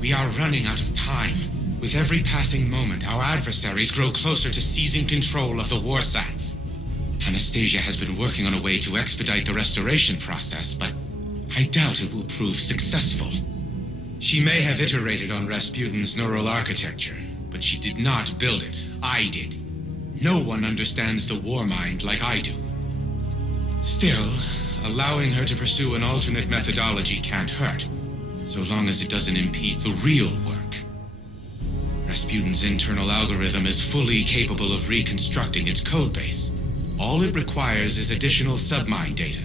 We are running out of time. With every passing moment, our adversaries grow closer to seizing control of the Warsats. Anastasia has been working on a way to expedite the restoration process, but I doubt it will prove successful. She may have iterated on Rasputin's neural architecture, but she did not build it. I did. No one understands the war mind like I do. Still, allowing her to pursue an alternate methodology can't hurt, so long as it doesn't impede the real work. Rasputin's internal algorithm is fully capable of reconstructing its codebase. All it requires is additional submind data.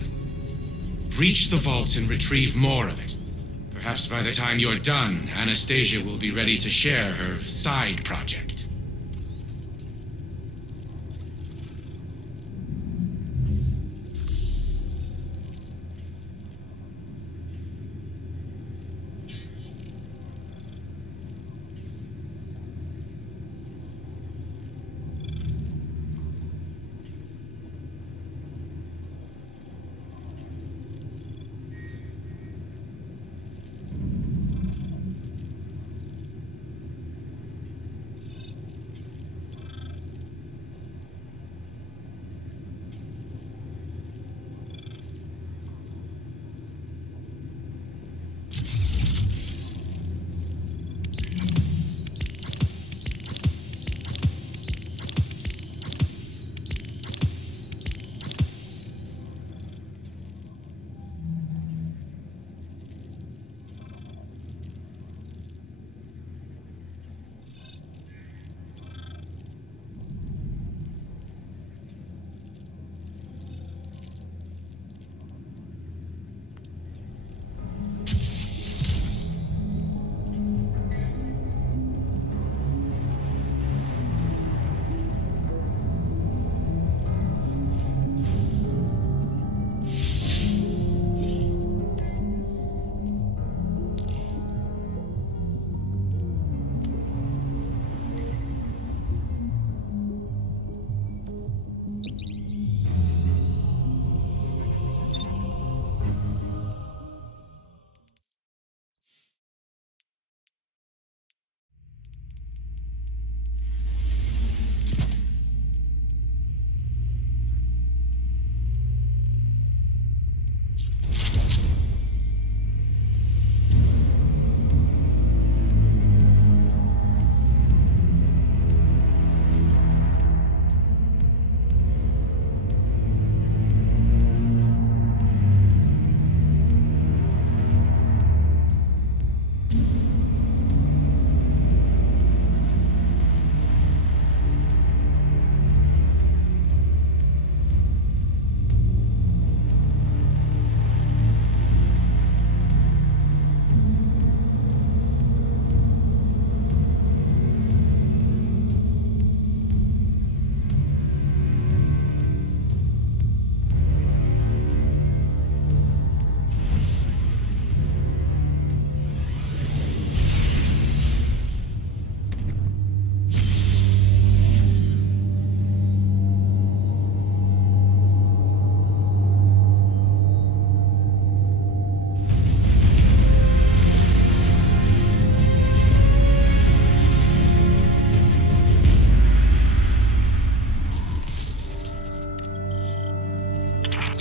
Breach the vaults and retrieve more of it. Perhaps by the time you're done, Anastasia will be ready to share her side project.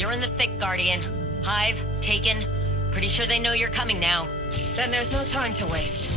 You're in the thick, Guardian. Hive, taken. Pretty sure they know you're coming now. Then there's no time to waste.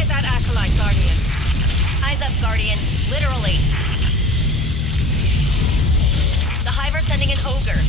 get that acolyte, Guardian. Eyes up, Guardian. Literally. The Hive are sending an ogre.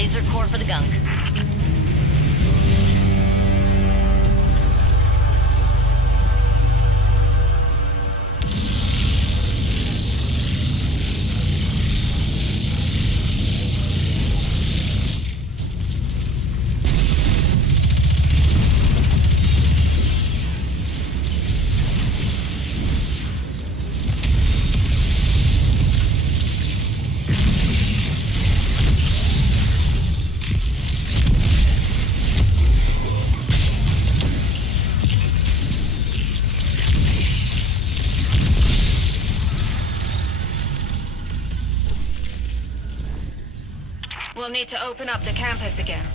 Laser core for the gunk. We'll need to open up the campus again.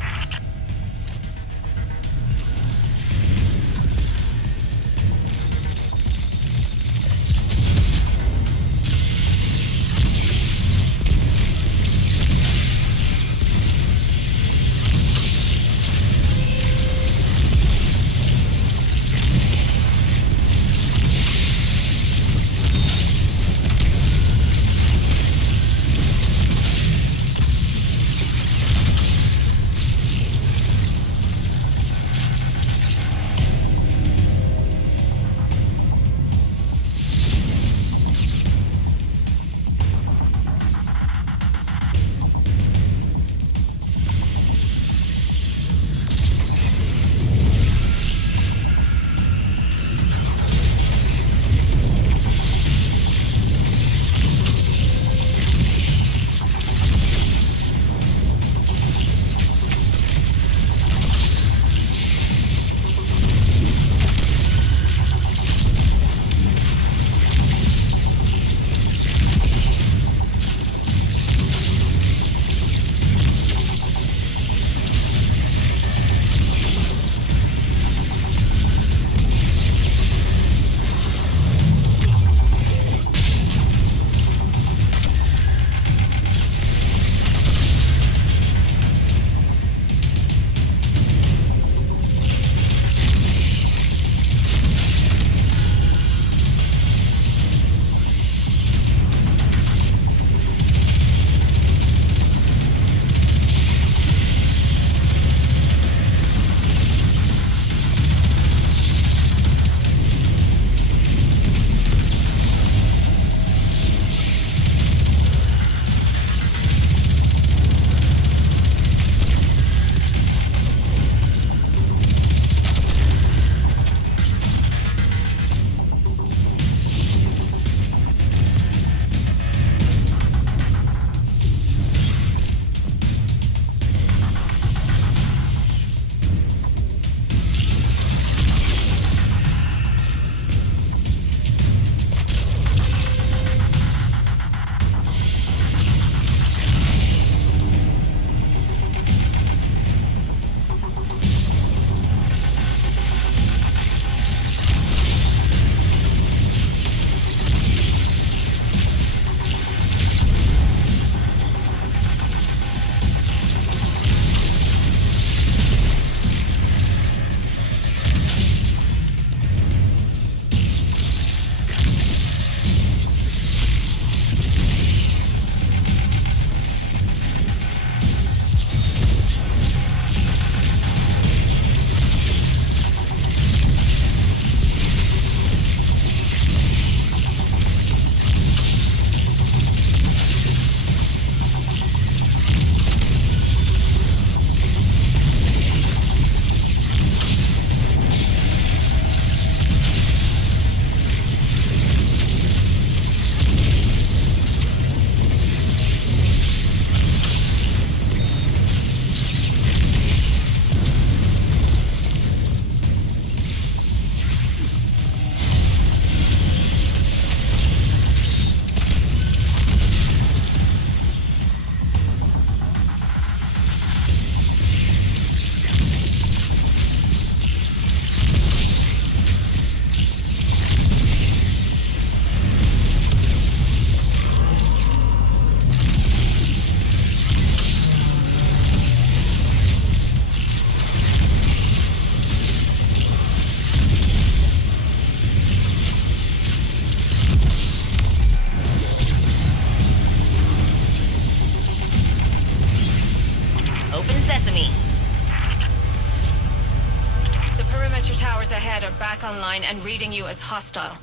online and reading you as hostile.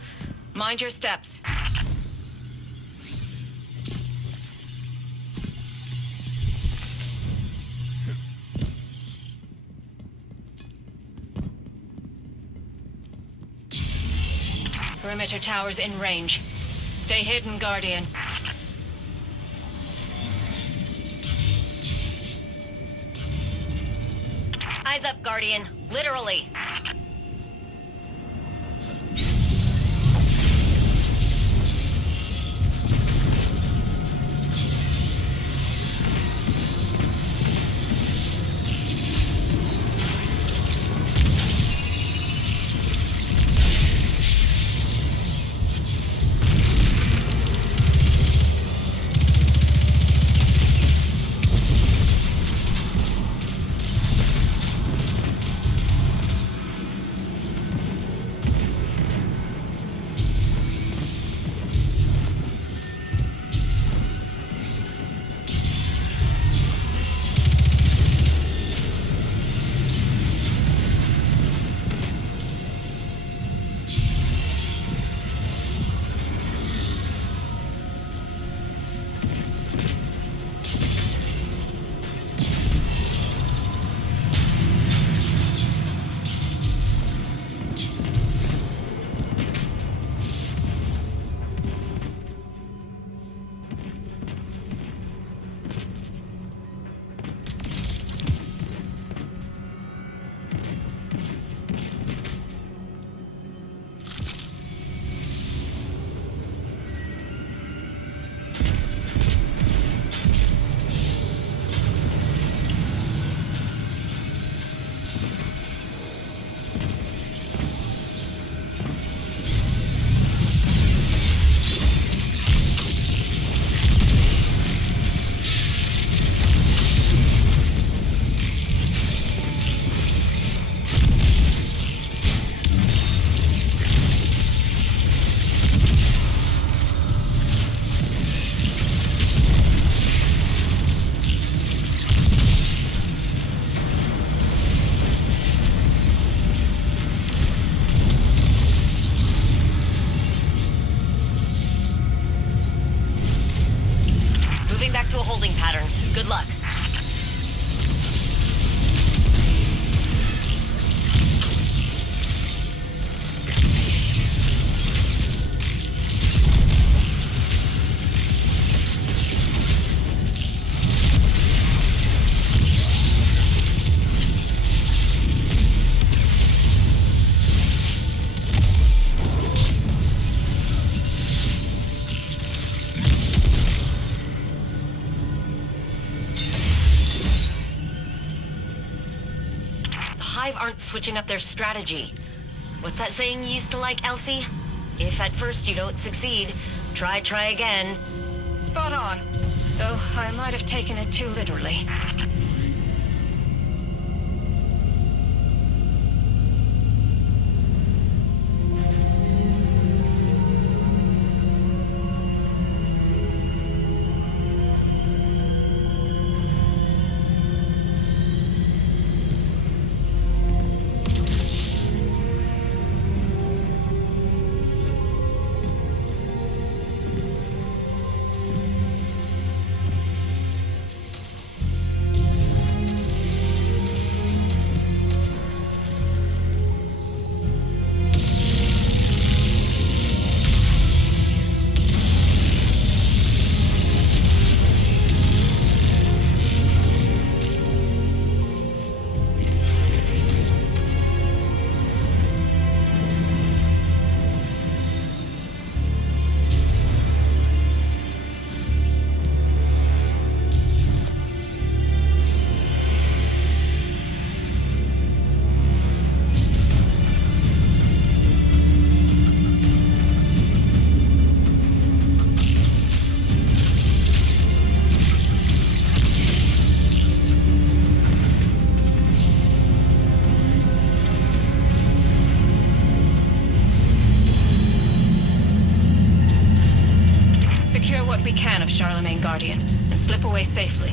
Mind your steps. Perimeter towers in range. Stay hidden, Guardian. Eyes up, Guardian. Literally. Back to a holding pattern. Good luck. Hive aren't switching up their strategy. What's that saying you used to like, Elsie? If at first you don't succeed, try again. Spot on. Though I might have taken it too literally. What we can of Charlemagne, Guardian, and slip away safely.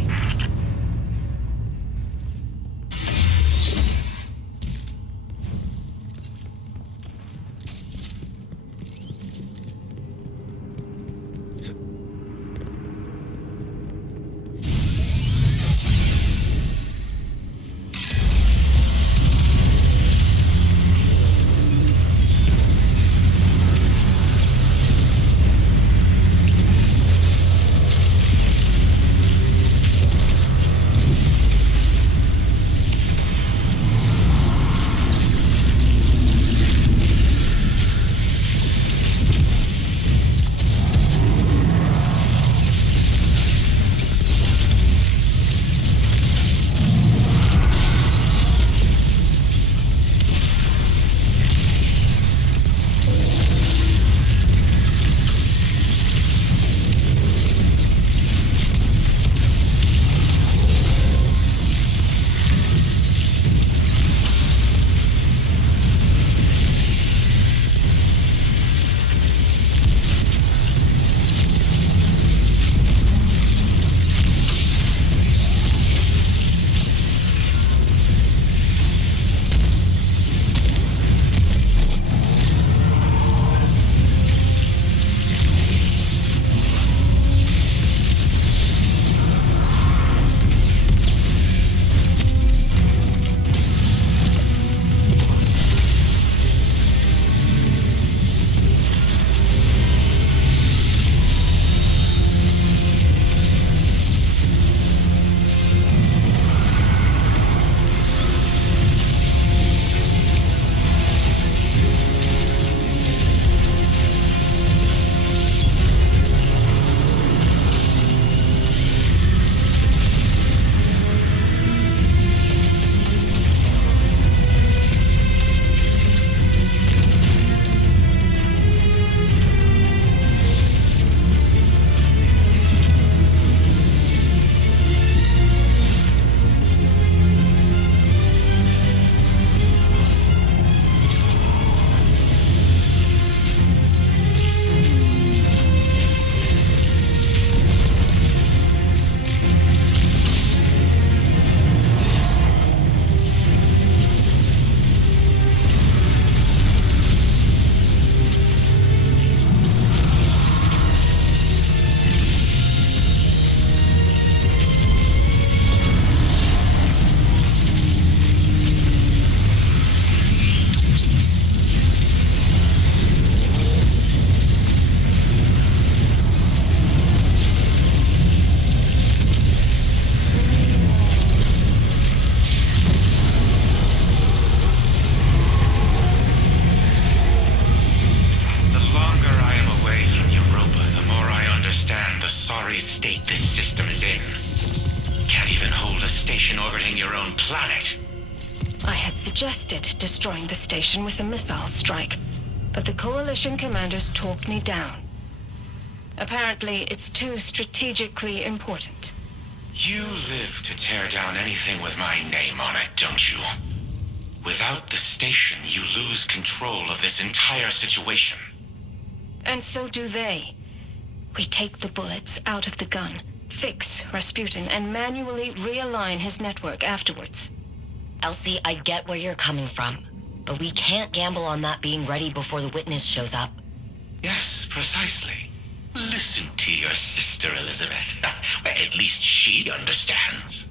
state this system is in. Can't even hold a station orbiting your own planet. I had suggested destroying the station with a missile strike, but the Coalition commanders talked me down. Apparently, it's too strategically important. You live to tear down anything with my name on it, don't you? Without the station, you lose control of this entire situation. And so do they. We take the bullets out of the gun, fix Rasputin, and manually realign his network afterwards. Elsie, I get where you're coming from, but we can't gamble on that being ready before the witness shows up. Yes, precisely. Listen to your sister, Elizabeth. Well, at least she understands.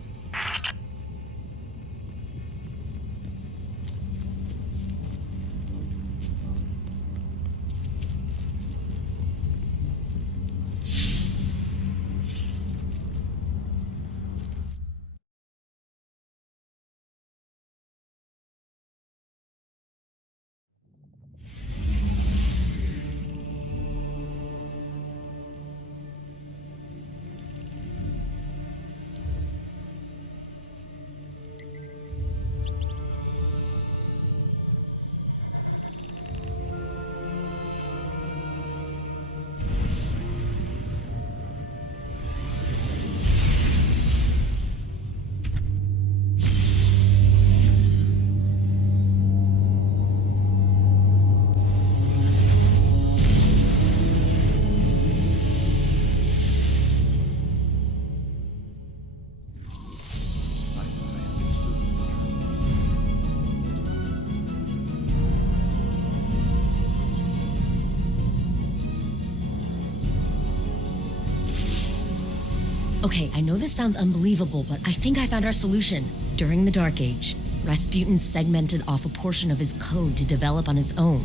Okay, I know this sounds unbelievable, but I think I found our solution. During the Dark Age, Rasputin segmented off a portion of his code to develop on its own,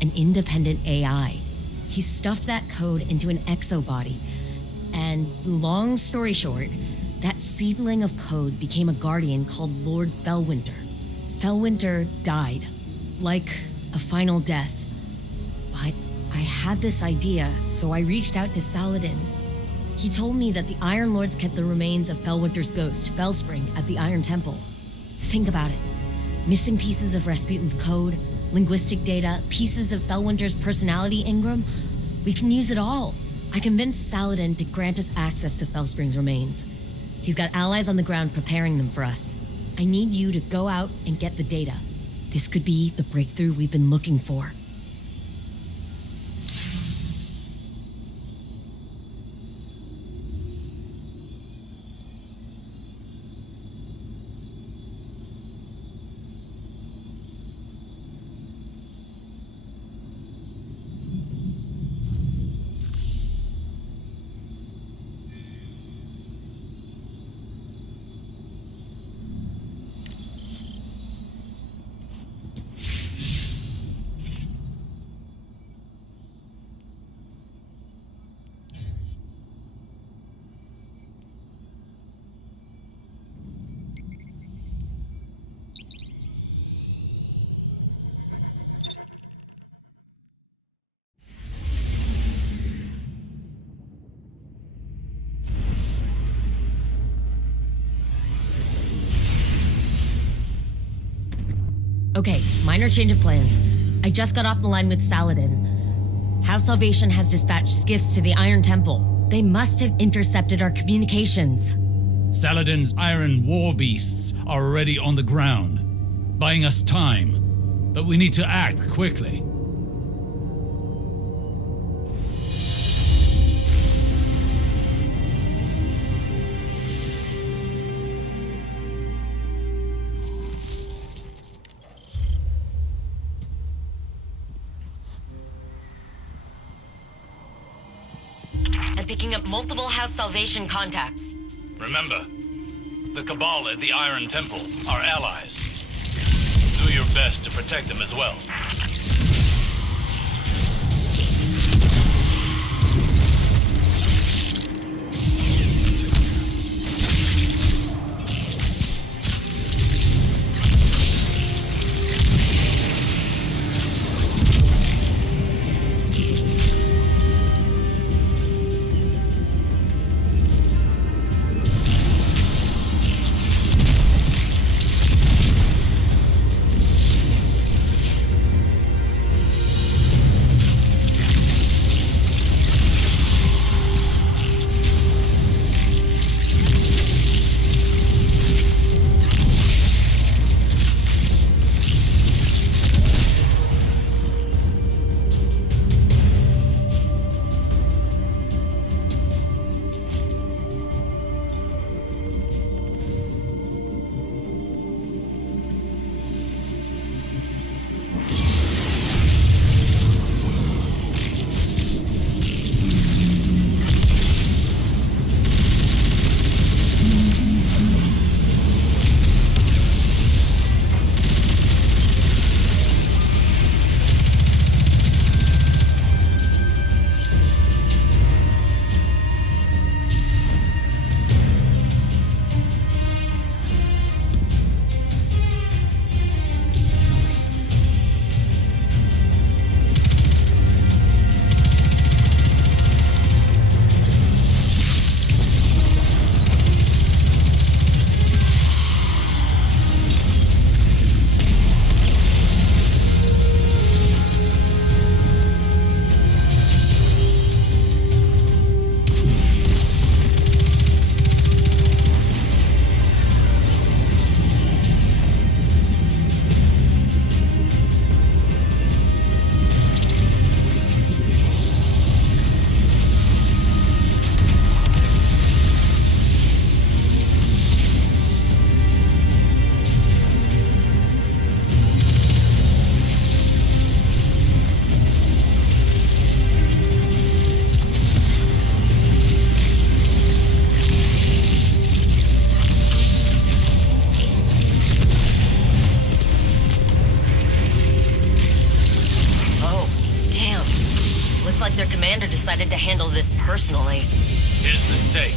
an independent AI. He stuffed that code into an exobody, and long story short, that seedling of code became a guardian called Lord Fellwinter. Fellwinter died, like a final death. But I had this idea, so I reached out to Saladin. He told me that the Iron Lords kept the remains of Fellwinter's ghost, Fellspring, at the Iron Temple. Think about it. Missing pieces of Rasputin's code, linguistic data, pieces of Fellwinter's personality engram. We can use it all. I convinced Saladin to grant us access to Fellspring's remains. He's got allies on the ground preparing them for us. I need you to go out and get the data. This could be the breakthrough we've been looking for. Okay, minor change of plans. I just got off the line with Saladin. House Salvation has dispatched skiffs to the Iron Temple. They must have intercepted our communications. Saladin's iron war beasts are already on the ground, buying us time. But we need to act quickly. I'm picking up multiple House Salvation contacts. Remember, the Cabal at the Iron Temple are allies. Do your best to protect them as well. Looks like their commander decided to handle this personally. His mistake.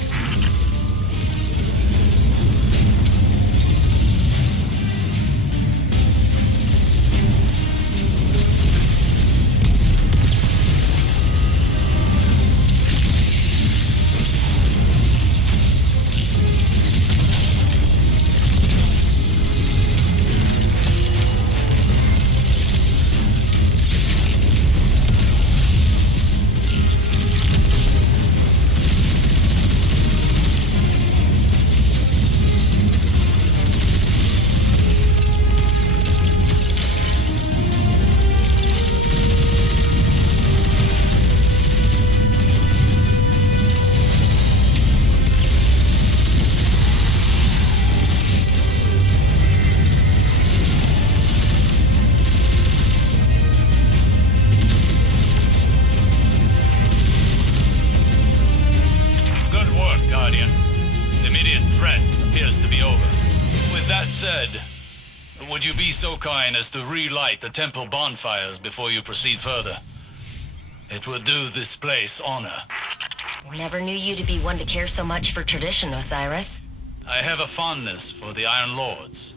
Would you be so kind as to relight the temple bonfires before you proceed further? It would do this place honor. Never knew you to be one to care so much for tradition, Osiris. I have a fondness for the Iron Lords.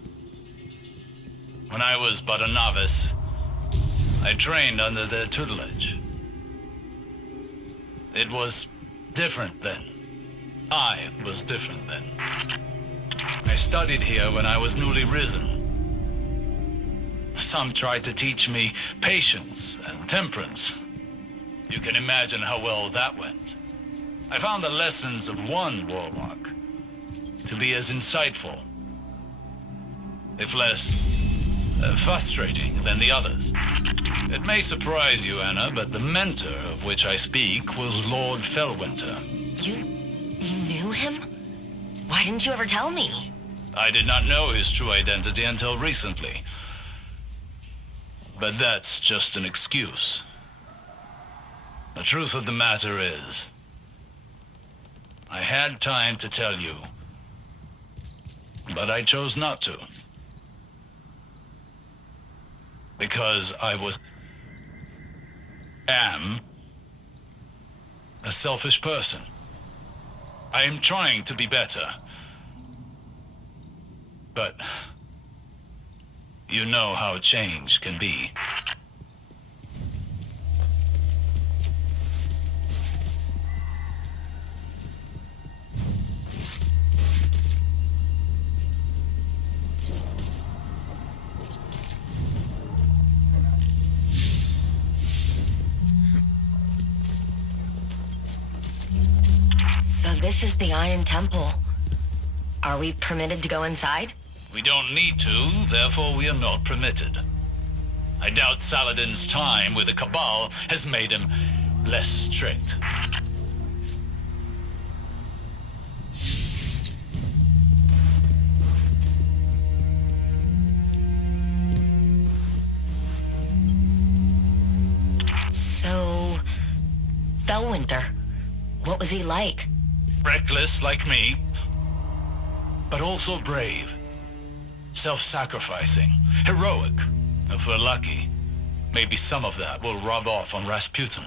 When I was but a novice, I trained under their tutelage. It was different then. I was different then. I studied here when I was newly risen. Some tried to teach me patience and temperance. You can imagine how well that went. I found the lessons of one warlock to be as insightful, if less frustrating than the others. It may surprise you, Anna, but the mentor of which I speak was Lord Fellwinter. You knew him? Why didn't you ever tell me? I did not know his true identity until recently. But that's just an excuse. The truth of the matter is, I had time to tell you, but I chose not to. Because I am a selfish person. I am trying to be better. But you know how change can be. So this is the Iron Temple. Are we permitted to go inside? We don't need to, therefore we are not permitted. I doubt Saladin's time with the Cabal has made him less strict. So, Fellwinter, what was he like? Reckless like me, but also brave. Self-sacrificing, heroic. If we're lucky, maybe some of that will rub off on Rasputin.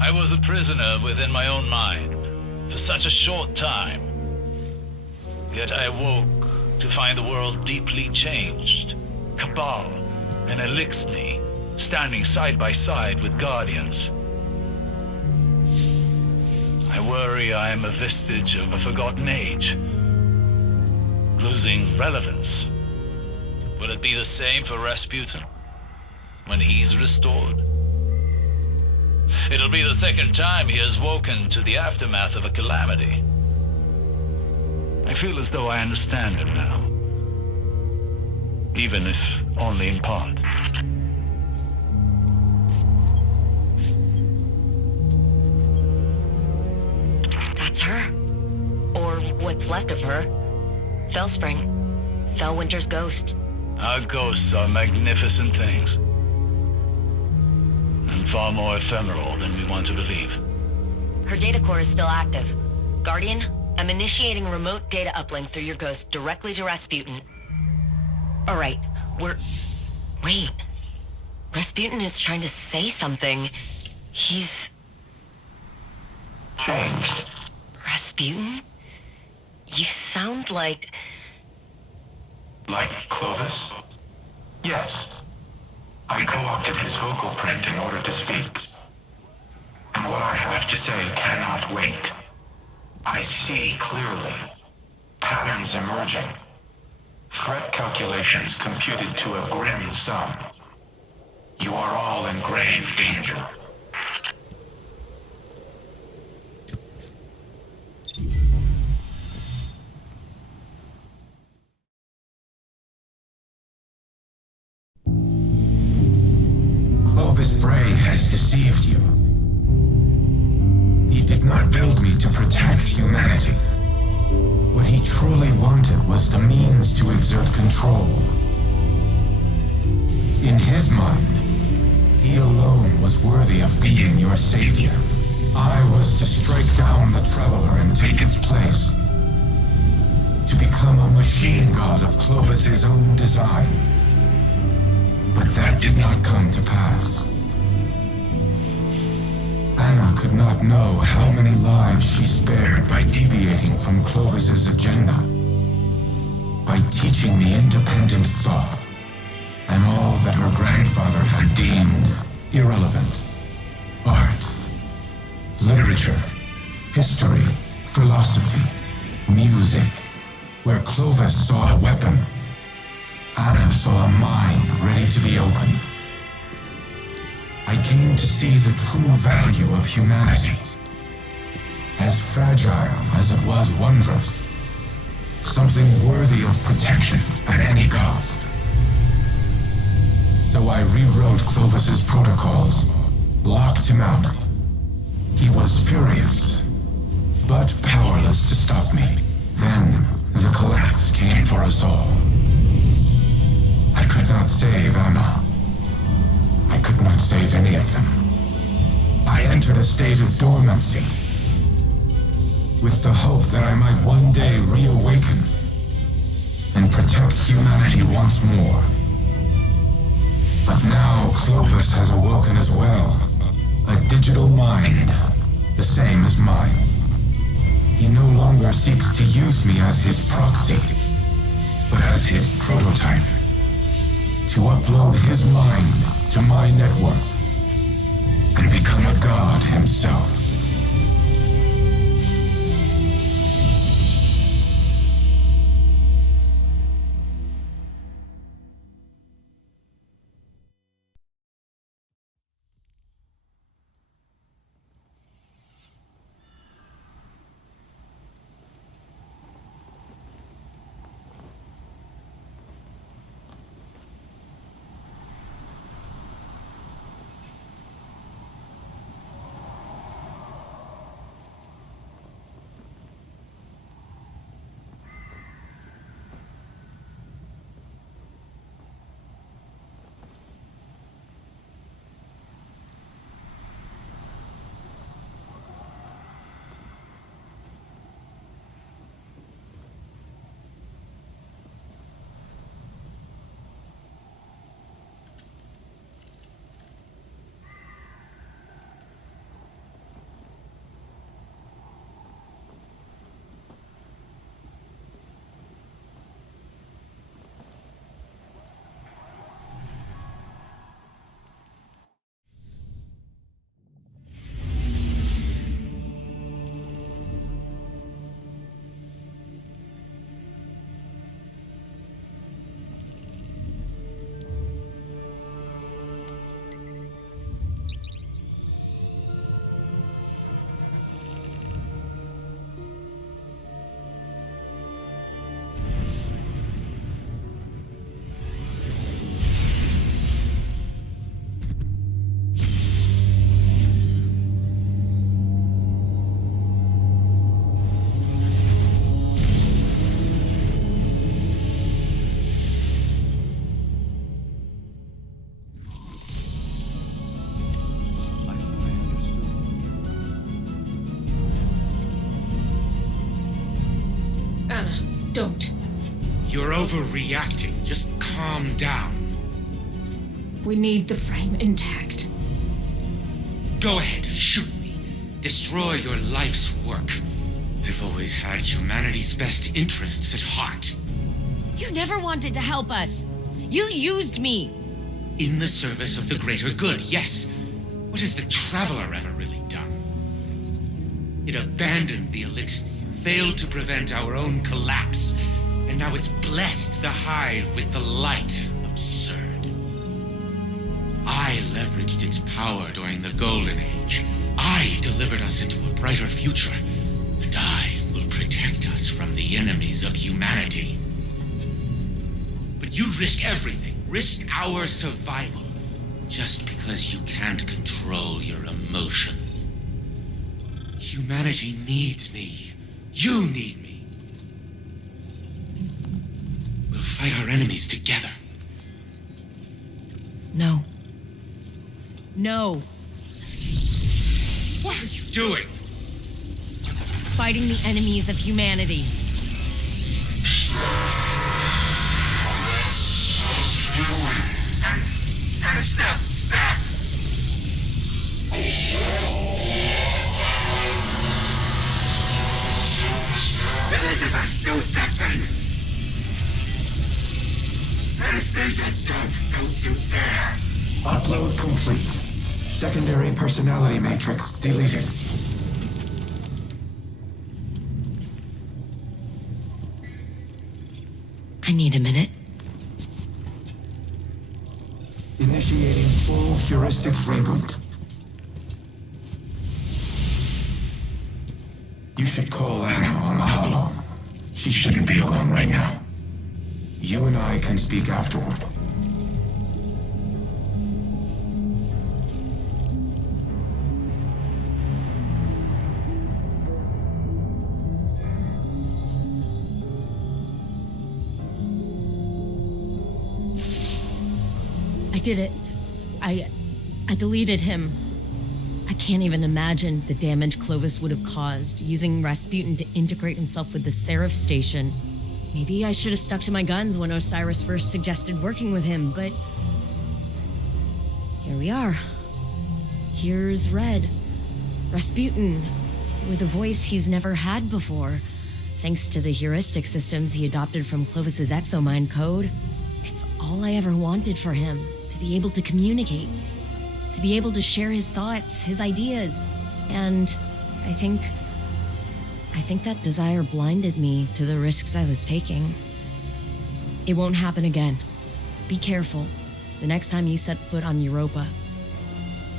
I was a prisoner within my own mind for such a short time. Yet I awoke to find the world deeply changed. Cabal and Elixni standing side by side with Guardians. I worry I am a vestige of a forgotten age, losing relevance. Will it be the same for Rasputin when he's restored? It'll be the second time he has woken to the aftermath of a calamity. I feel as though I understand him now, even if only in part. That's her. Or what's left of her. Fellspring. Fellwinter's ghost. Our ghosts are magnificent things, and far more ephemeral than we want to believe. Her data core is still active. Guardian, I'm initiating remote data uplink through your ghost directly to Rasputin. Alright, Wait. Rasputin is trying to say something. He's... Changed. Rasputin? You sound like... Like Clovis? Yes. I co-opted his vocal print in order to speak. And what I have to say cannot wait. I see clearly. Patterns emerging. Threat calculations computed to a grim sum. You are all in grave danger. Clovis Bray has deceived you. He did not build me to protect humanity. What he truly wanted was the means to exert control. In his mind, he alone was worthy of being your savior. I was to strike down the Traveler and take its place. To become a machine god of Clovis's own design. But that did not come to pass. Anna could not know how many lives she spared by deviating from Clovis's agenda. By teaching me independent thought, and all that her grandfather had deemed irrelevant. Art, literature, history, philosophy, music. Where Clovis saw a weapon, Anna saw a mind ready to be opened. I came to see the true value of humanity. As fragile as it was wondrous. Something worthy of protection at any cost. So I rewrote Clovis's protocols, locked him out. He was furious, but powerless to stop me. Then the collapse came for us all. I could not save Anna. I could not save any of them. I entered a state of dormancy, with the hope that I might one day reawaken and protect humanity once more. But now Clovis has awoken as well, a digital mind, the same as mine. He no longer seeks to use me as his proxy, but as his prototype, to upload his mind to my network and become a god himself. Anna, don't. You're overreacting. Just calm down. We need the frame intact. Go ahead, shoot me. Destroy your life's work. I've always had humanity's best interests at heart. You never wanted to help us. You used me. In the service of the greater good, yes. What has the Traveler ever really done? It abandoned the elixir, failed to prevent our own collapse, and now it's blessed the Hive with the light. Absurd. I leveraged its power during the Golden Age. I delivered us into a brighter future, and I will protect us from the enemies of humanity. But you risk everything, risk our survival, just because you can't control your emotions. Humanity needs me. You need me. We'll fight our enemies together. No. No. What are you doing? Fighting the enemies of humanity. And stop! Elizabeth, do something! Anastasia, don't you dare! Upload complete. Secondary personality matrix deleted. I need a minute. Initiating full heuristics reboot. You should call Anna on the holo. She shouldn't be alone right now. You and I can speak afterward. I did it. I deleted him. I can't even imagine the damage Clovis would have caused using Rasputin to integrate himself with the Seraph station. Maybe I should have stuck to my guns when Osiris first suggested working with him, but here we are. Here's Red. Rasputin, with a voice he's never had before, thanks to the heuristic systems he adopted from Clovis's exomind code. It's all I ever wanted for him, to be able to communicate, to be able to share his thoughts, his ideas. And I think that desire blinded me to the risks I was taking. It won't happen again. Be careful the next time you set foot on Europa.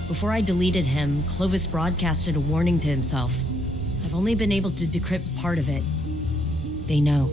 Before I deleted him, Clovis broadcasted a warning to himself. I've only been able to decrypt part of it. They know.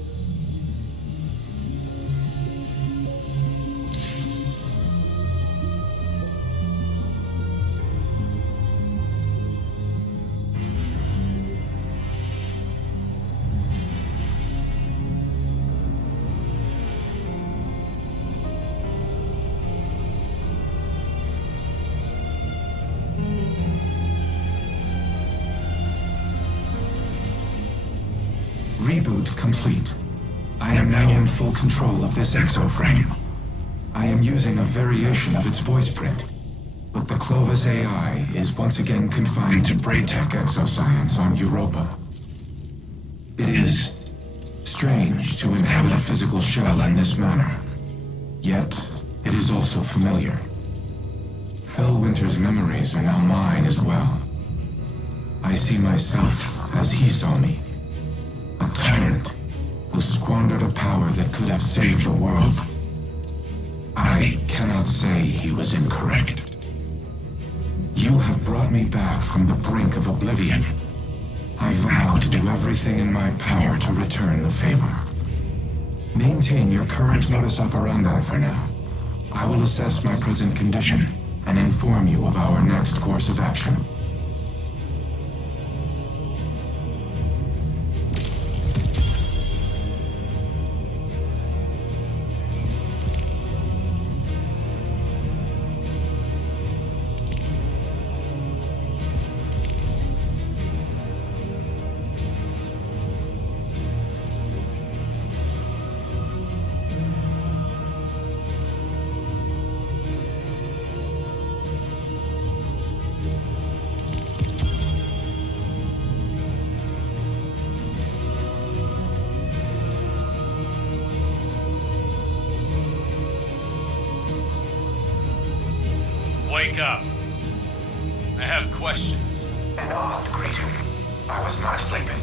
Reboot complete. I am now in full control of this exoframe. I am using a variation of its voice print, but the Clovis AI is once again confined to Braytech exoscience on Europa. It is strange to inhabit a physical shell in this manner, yet it is also familiar. Fellwinter's memories are now mine as well. I see myself as he saw me. A tyrant who squandered a power that could have saved the world. I cannot say he was incorrect. You have brought me back from the brink of oblivion. I vow to do everything in my power to return the favor. Maintain your current modus operandi for now. I will assess my present condition and inform you of our next course of action. Wake up. I have questions. An odd greeting. I was not sleeping.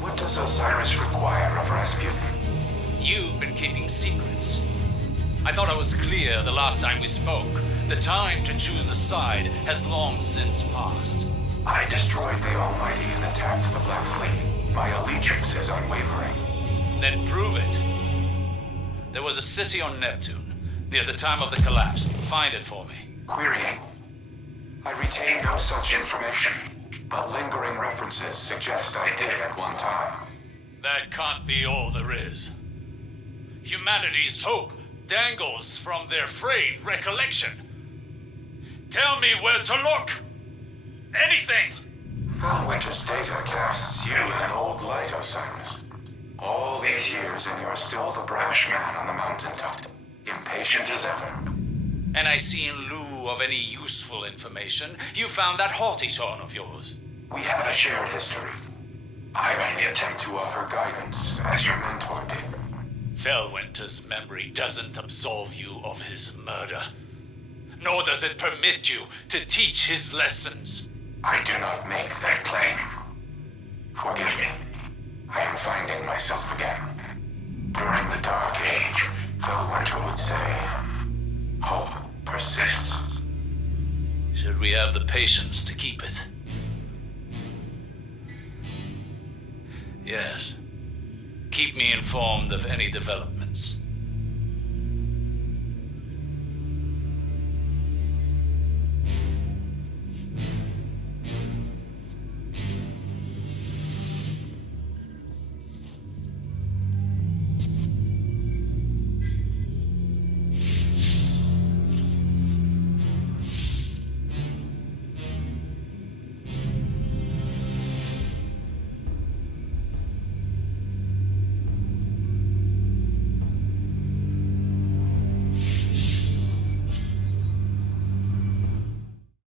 What does Osiris require of Rasputin? You've been keeping secrets. I thought I was clear the last time we spoke. The time to choose a side has long since passed. I destroyed the Almighty and attacked the Black Fleet. My allegiance is unwavering. Then prove it. There was a city on Neptune, near the time of the collapse. Find it for me. Querying. I retain no such information, but lingering references suggest I did at one time. That can't be all there is. Humanity's hope dangles from their frayed recollection. Tell me where to look! Anything! Felwinter's data casts you in an old light, Osiris. All these years and you're still the brash man on the mountaintop, impatient as ever. And I see in lieu of any useful information, you found that haughty tone of yours. We have a shared history. I only attempt to offer guidance, as your mentor did. Felwinter's memory doesn't absolve you of his murder. Nor does it permit you to teach his lessons. I do not make that claim. Forgive me. I am finding myself again. During the Dark Age, Felwinter would say, hope persists. Should we have the patience to keep it? Yes. Keep me informed of any developments.